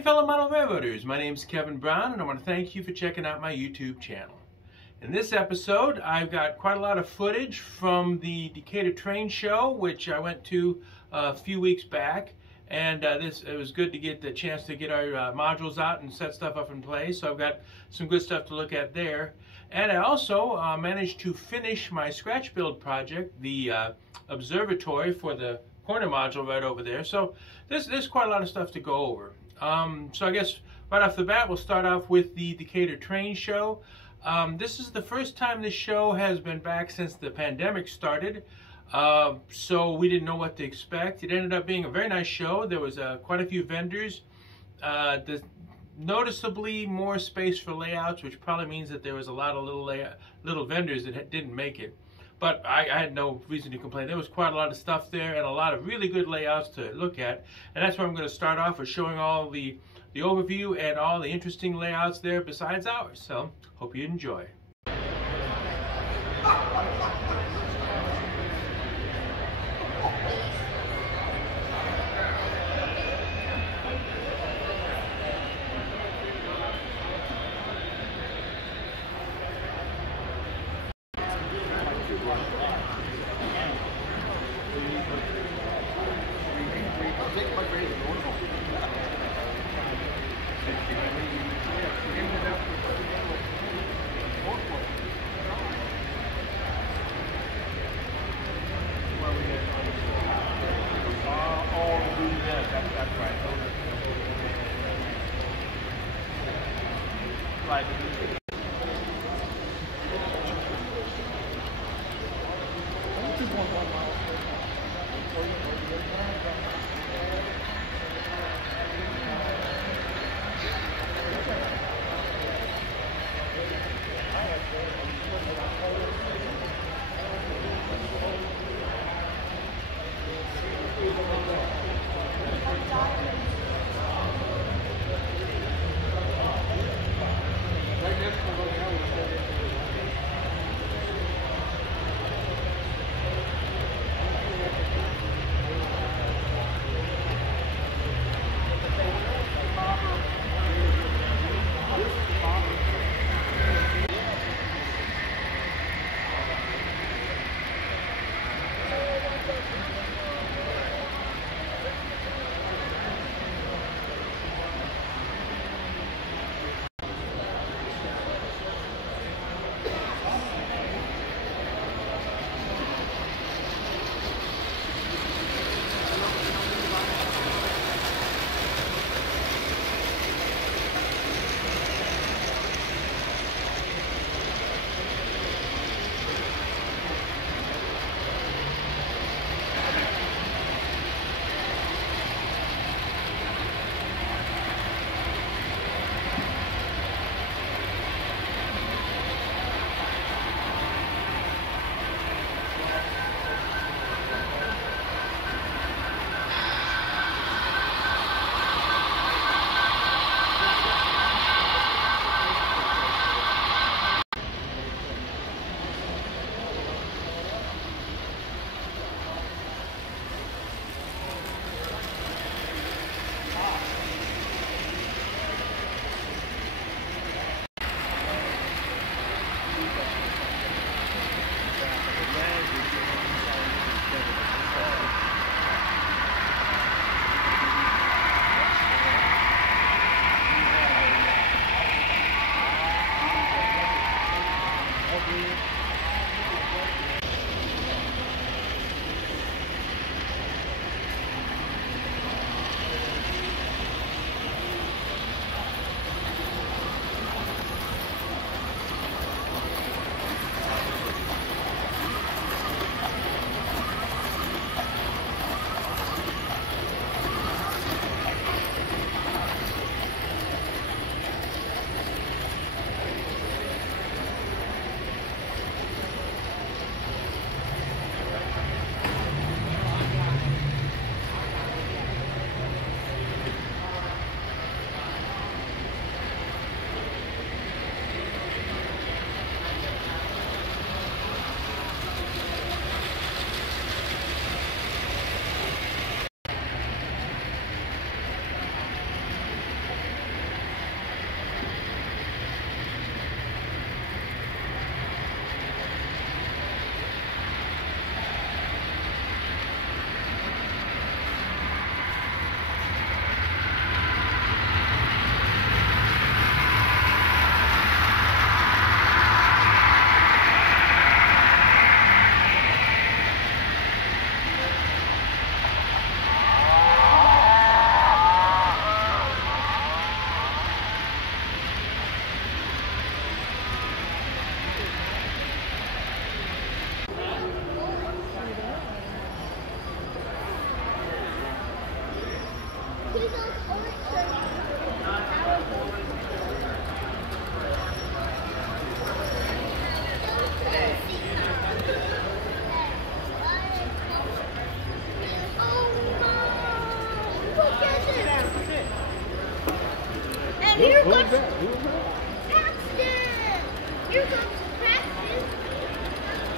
Howdy fellow model railroaders, my name is Kevin Brown and I want to thank you for checking out my YouTube channel. In this episode I've got quite a lot of footage from the Decatur train show, which I went to a few weeks back, and it was good to get the chance to get our modules out and set stuff up in place, so I've got some good stuff to look at there. And I also managed to finish my Scratchbuild project, the Observatory for the corner module right over there, so there's quite a lot of stuff to go over. So I guess right off the bat we'll start off with the Decatur train show. This is the first time this show has been back since the pandemic started, so we didn't know what to expect. It ended up being a very nice show. There was quite a few vendors, noticeably more space for layouts, which probably means that there was a lot of little vendors that didn't make it. But I had no reason to complain. There was quite a lot of stuff there and a lot of really good layouts to look at. And that's where I'm going to start off with showing all the overview and all the interesting layouts there besides ours. So, hope you enjoy.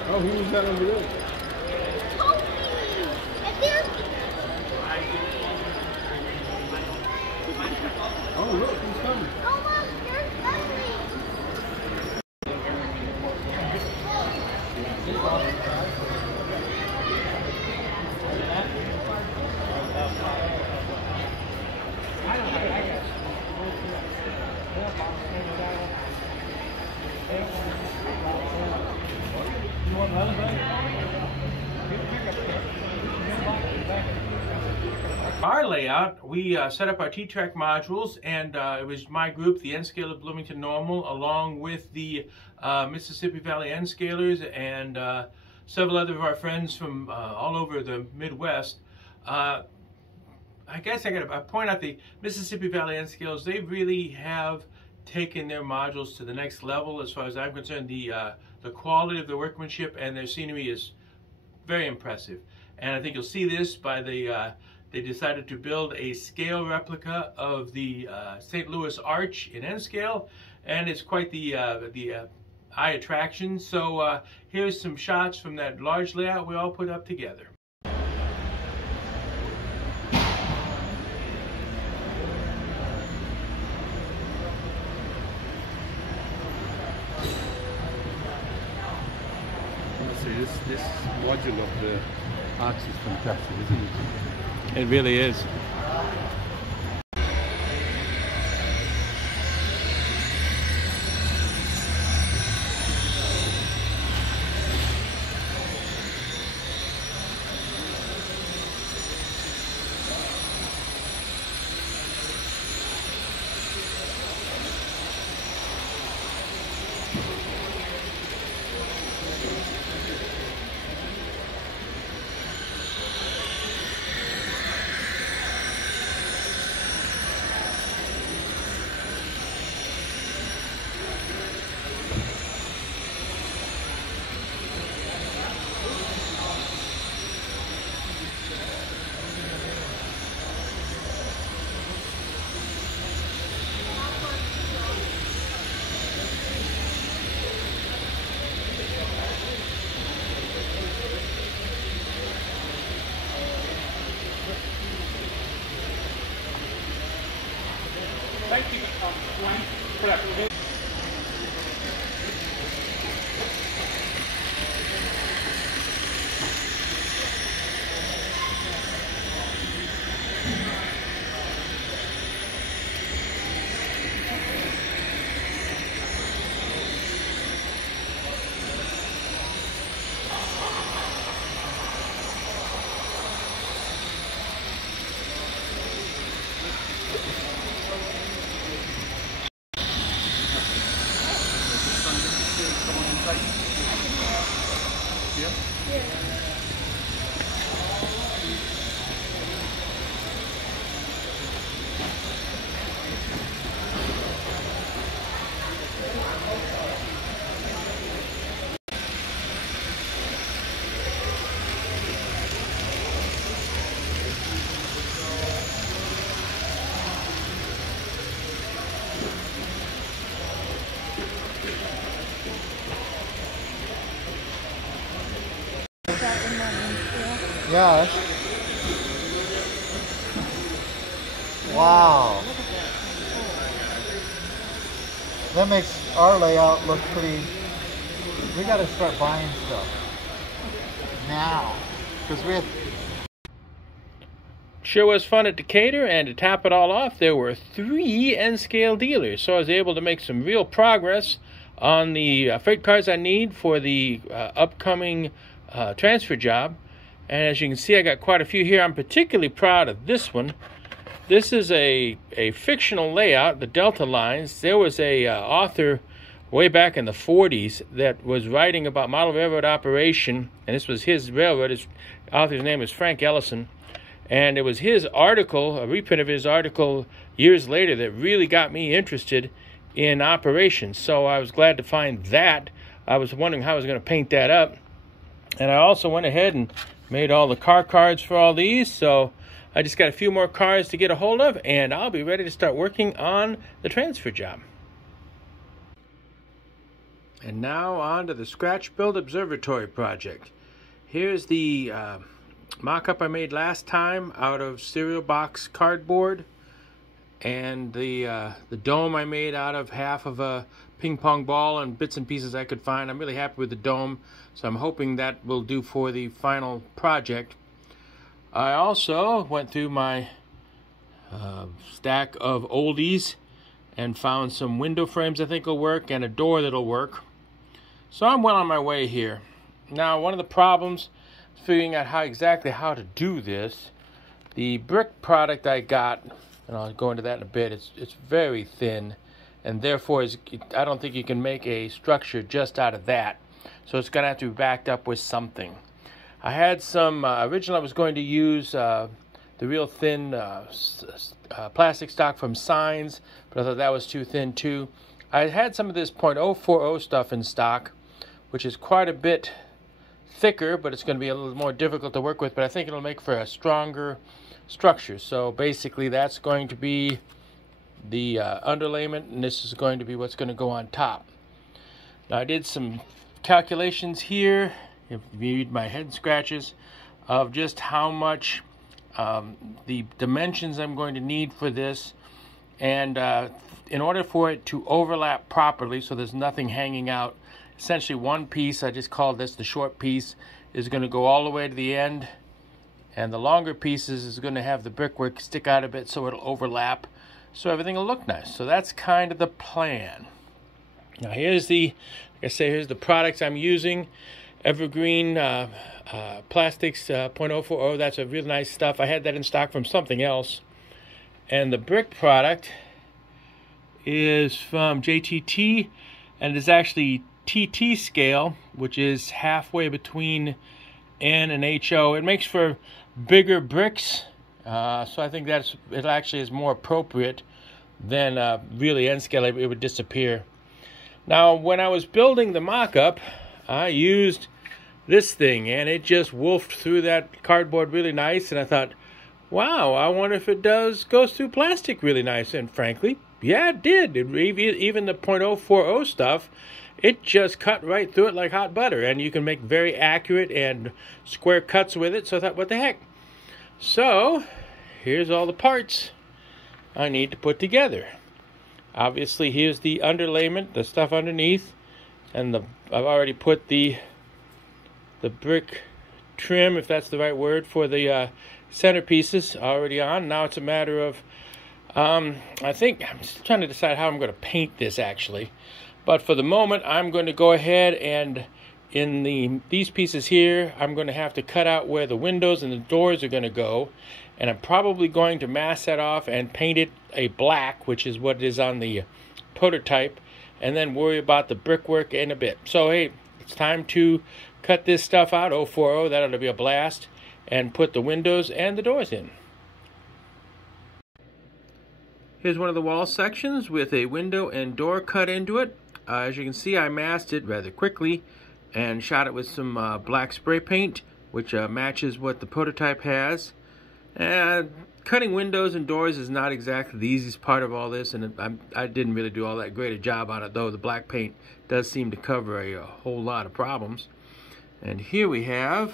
Oh, who was that over there? Oh, look, he's coming. Oh, look, there's Leslie. Our layout, we set up our T-track modules, and it was my group, the N-Scale of Bloomington Normal, along with the Mississippi Valley N-Scalers and several other of our friends from all over the Midwest. I guess I got to point out the Mississippi Valley N-Scalers. They really have taken their modules to the next level as far as I'm concerned. The quality of the workmanship and their scenery is very impressive. And I think you'll see this by the they decided to build a scale replica of the St. Louis Arch in N-scale, and it's quite the eye attraction. So here's some shots from that large layout we all put up together. This module of the arch is fantastic, isn't it? It really is. Thank you, Dwayne, for that. Yes. Wow. That makes our layout look pretty. We got to start buying stuff now because we have. Sure was fun at Decatur, and to top it all off, there were 3 N-scale dealers, so I was able to make some real progress on the freight cars I need for the upcoming transfer job. And as you can see, I got quite a few here. I'm particularly proud of this one. This is a fictional layout, the Delta lines. There was a author way back in the 40s that was writing about model railroad operation, and this was his railroad. His author's name is Frank Ellison. And it was his article, a reprint of his article years later, that really got me interested in operations. So I was glad to find that. I was wondering how I was going to paint that up. And I also went ahead and made all the car cards for all these. So I just got a few more cars to get a hold of, and I'll be ready to start working on the transfer job. And now on to the Scratchbuild Observatory project. Here's the mock-up I made last time out of cereal box cardboard, and the dome I made out of half of a ping pong ball and bits and pieces I could find. I'm really happy with the dome, so I'm hoping that will do for the final project. I also went through my stack of oldies and found some window frames I think will work and a door that'll work. So I'm well on my way here. Now, one of the problems is figuring out exactly how to do this. The brick product I got, and I'll go into that in a bit, it's very thin, and therefore I don't think you can make a structure just out of that. So it's going to have to be backed up with something. I had some, originally I was going to use the real thin plastic stock from Signs, but I thought that was too thin too. I had some of this .040 stuff in stock, which is quite a bit thicker, but it's going to be a little more difficult to work with, but I think it'll make for a stronger structure. So basically that's going to be the underlayment, and this is going to be what's going to go on top. Now I did some calculations here, if you read my head scratches, of just how much the dimensions I'm going to need for this, and in order for it to overlap properly so there's nothing hanging out, essentially one piece, I just called this the short piece, is going to go all the way to the end, and the longer pieces is going to have the brickwork stick out a bit so it'll overlap, so everything will look nice. So that's kind of the plan. Now here's the, like I say, here's the products I'm using. Evergreen plastics, .040, that's a real nice stuff. I had that in stock from something else. And the brick product is from JTT, and it's actually TT scale, which is halfway between N and HO. It makes for bigger bricks, so I think it actually is more appropriate than really N scale. It would disappear. Now, when I was building the mock-up, I used this thing, and it just wolfed through that cardboard really nice, and I thought, wow, I wonder if it goes through plastic really nice. And frankly, yeah, it did. Even the .040 stuff, it just cut right through it like hot butter, and you can make very accurate and square cuts with it. So I thought, what the heck? So here's all the parts I need to put together. Obviously, here's the underlayment, the stuff underneath, and I've already put the brick trim, if that's the right word, for the centerpieces already on. Now it's a matter of, I think, I'm just trying to decide how I'm going to paint this actually. But for the moment, I'm going to go ahead and in these pieces here, I'm going to have to cut out where the windows and the doors are going to go. And I'm probably going to mask that off and paint it a black, which is what it is on the prototype, and then worry about the brickwork in a bit. So hey, it's time to cut this stuff out, 040, that'll be a blast, and put the windows and the doors in. Here's one of the wall sections with a window and door cut into it. As you can see, I masked it rather quickly and shot it with some black spray paint, which matches what the prototype has. Cutting windows and doors is not exactly the easiest part of all this, and I didn't really do all that great a job on it, though the black paint does seem to cover a whole lot of problems. And here we have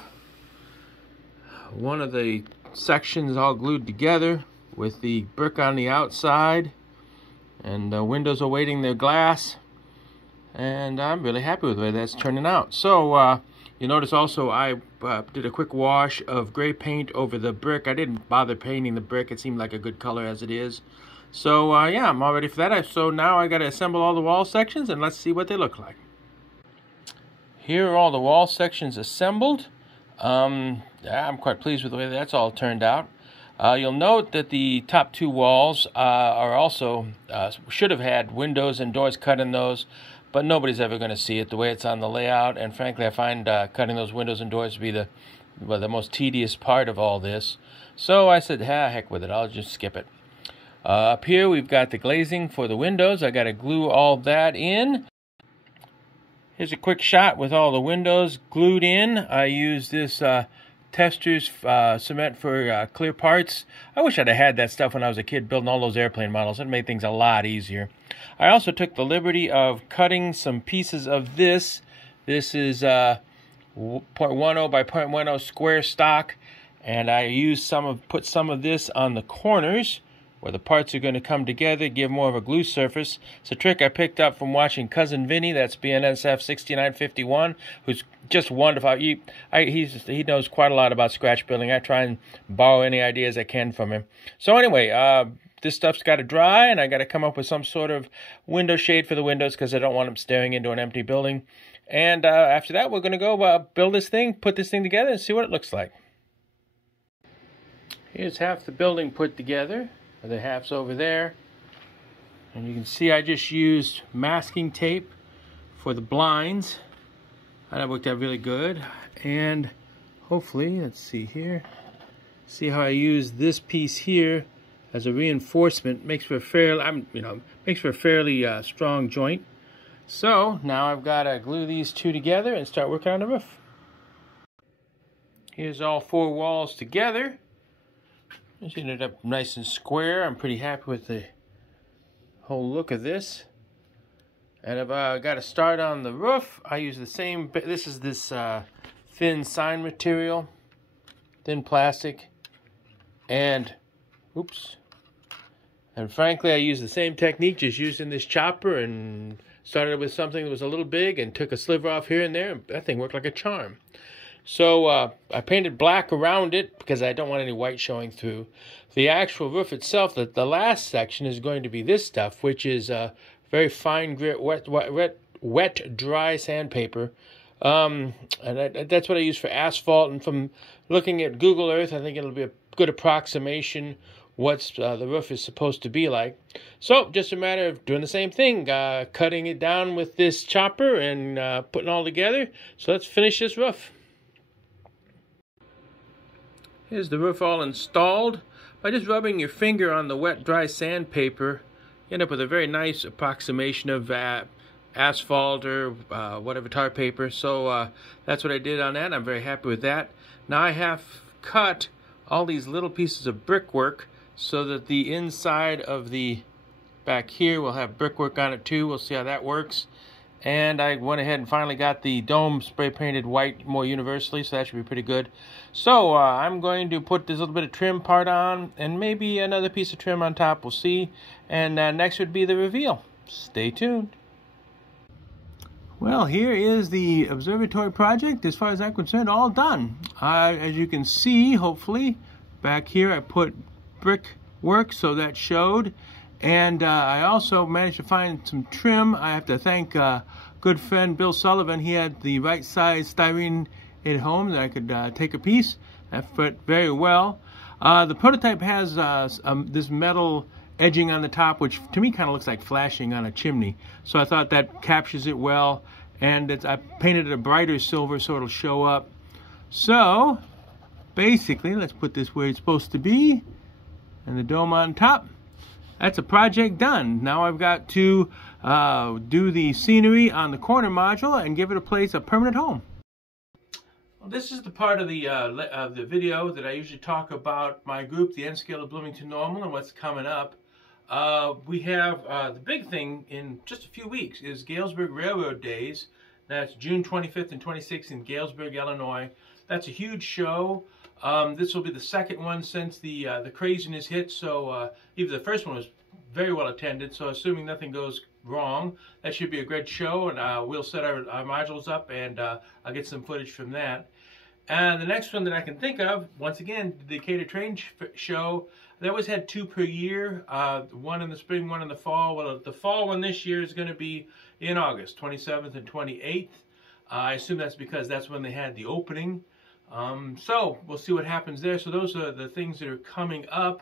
one of the sections all glued together with the brick on the outside, and the windows awaiting their glass, and I'm really happy with the way that's turning out. So you notice also I did a quick wash of gray paint over the brick. I didn't bother painting the brick. It seemed like a good color as it is. So yeah, I'm all ready for that. So now I got to assemble all the wall sections, and let's see what they look like. Here are all the wall sections assembled. I'm quite pleased with the way that's all turned out. You'll note that the top two walls are also should have had windows and doors cut in those, but nobody's ever going to see it the way it's on the layout. And frankly, I find cutting those windows and doors to be the most tedious part of all this. So I said, heck with it, I'll just skip it. Up here we've got the glazing for the windows. I got to glue all that in. Here's a quick shot with all the windows glued in. I used this testers, cement for clear parts. I wish I'd have had that stuff when I was a kid building all those airplane models. It made things a lot easier. I also took the liberty of cutting some pieces of this. This is 0.10 by 0.10 square stock, and I used put some of this on the corners where the parts are going to come together, give more of a glue surface. It's a trick I picked up from watching Cousin Vinny, that's BNSF 6951, who's just wonderful. He knows quite a lot about scratch building. I try and borrow any ideas I can from him. So anyway, this stuff's got to dry, and I got to come up with some sort of window shade for the windows because I don't want them staring into an empty building. And after that, we're going to go build this thing, put this thing together, and see what it looks like. Here's half the building put together. The half's over there, and you can see I just used masking tape for the blinds, and that worked out really good. And hopefully, let's see here, see how I use this piece here as a reinforcement. Makes for a fairly strong joint. So now I've got to glue these two together and start working on the roof. Here's all four walls together. This ended up nice and square. I'm pretty happy with the whole look of this. And if I got to start on the roof, I use the same, this is this thin sign material, thin plastic, and frankly I used the same technique, just using this chopper, and started with something that was a little big and took a sliver off here and there, and that thing worked like a charm. So I painted black around it because I don't want any white showing through. The actual roof itself, the last section is going to be this stuff, which is very fine grit, wet, dry sandpaper. And that's what I use for asphalt. And from looking at Google Earth, I think it'll be a good approximation what the roof is supposed to be like. So just a matter of doing the same thing, cutting it down with this chopper and putting it all together. So let's finish this roof. Here's the roof all installed. By just rubbing your finger on the wet, dry sandpaper, you end up with a very nice approximation of asphalt or whatever tar paper. So that's what I did on that. I'm very happy with that. Now I have cut all these little pieces of brickwork so that the inside of the back here will have brickwork on it too. We'll see how that works. And I went ahead and finally got the dome spray painted white more universally, so that should be pretty good. So I'm going to put this little bit of trim part on, and maybe another piece of trim on top, we'll see. And next would be the reveal. Stay tuned. Well, here is the observatory project, as far as I'm concerned, all done. As you can see, hopefully, back here I put brick work, so that showed. And I also managed to find some trim. I have to thank good friend Bill Sullivan. He had the right size styrene at home that I could take a piece. That fit very well. The prototype has this metal edging on the top, which to me kind of looks like flashing on a chimney. So I thought that captures it well. And I painted it a brighter silver so it'll show up. So basically, let's put this where it's supposed to be. And the dome on top. That's a project done. Now I've got to do the scenery on the corner module and give it a permanent home. Well, this is the part of the video that I usually talk about my group, the N Scale of Bloomington Normal, and what's coming up. We have the big thing in just a few weeks is Galesburg Railroad Days. That's June 25th and 26th in Galesburg, Illinois. That's a huge show. This will be the second one since the craziness hit, so even the first one was very well attended, so assuming nothing goes wrong, that should be a great show, and we'll set our modules up, and I'll get some footage from that. And the next one that I can think of, once again, the Decatur Train Show. They always had 2 per year, one in the spring, one in the fall. Well, the fall one this year is going to be in August, 27th and 28th. I assume that's because that's when they had the opening. So we'll see what happens there. So those are the things that are coming up.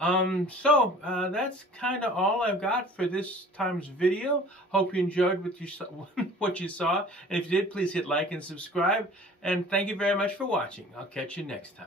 That's kind of all I've got for this time's video. Hope you enjoyed what you saw. And if you did, please hit like and subscribe. And thank you very much for watching. I'll catch you next time.